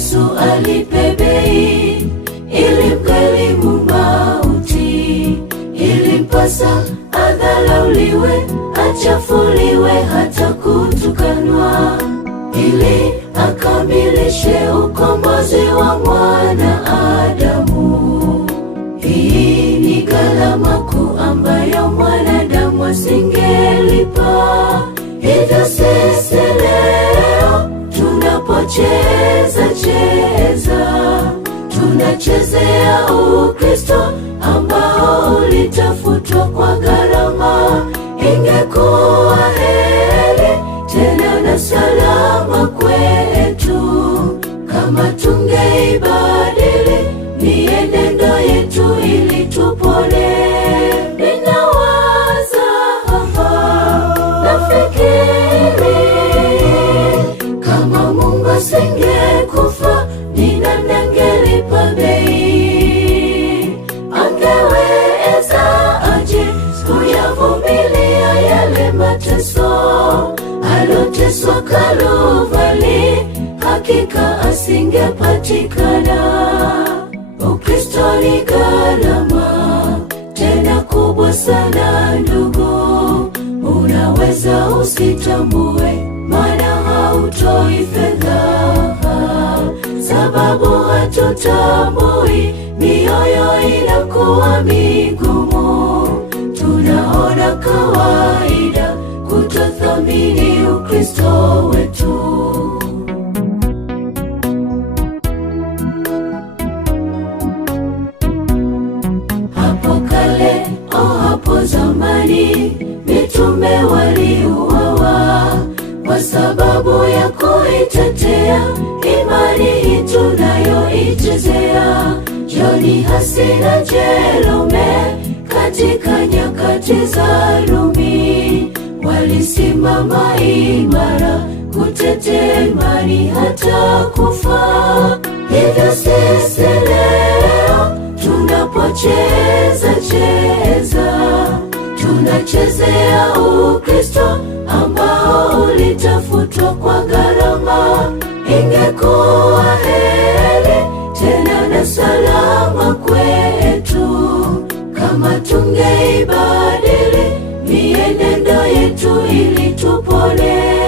Yesu alipe bei ili mgharimu mauti. Ilimpasa adhalauliwe, achafuliwe, hata kutukanwa, ili akamilishe ukombozi wa mwanadamu. Hii ni gharama kuu ambayo mwanadamu asingelipa. Hivyo sisi leo tunapocheza tunachezea Ukristo ambao ulitafutwa kwa gharama. Ingekuwa heri tena na salama kwetu kama tungeibadili mienendo yetu ili tupone. Ninawaza hapa, nafikiri kama Mungu asingekufa, ni nani angelipa bei? Angeweza aje kuyavumilia yale mateso aloteswa Kalvari? Hakika asingepatikana. Ukristo ni gharama tena kubwa sana ndugu, unaweza usitambue, maana hautoi fedha, sababu hatutambui, mioyo inakuwa migumu. Tunaona kawaida kutothamini Ukristo wetu. Hapo kale hapo zamani, mitume waliuawa kwa sababu ya kuitetea imani hii tunayoichezea. John Huss na Jerome katika nyakati za Rumi walisimama imara kutetea imani hata kufa. Hivyo sisi leo tunapocheza tunachezea Ukristo ambao ulitafutwa kwa gharama. Ingekuwa heri tena na salama kwetu kama tungeibadili mienendo yetu ili tupone.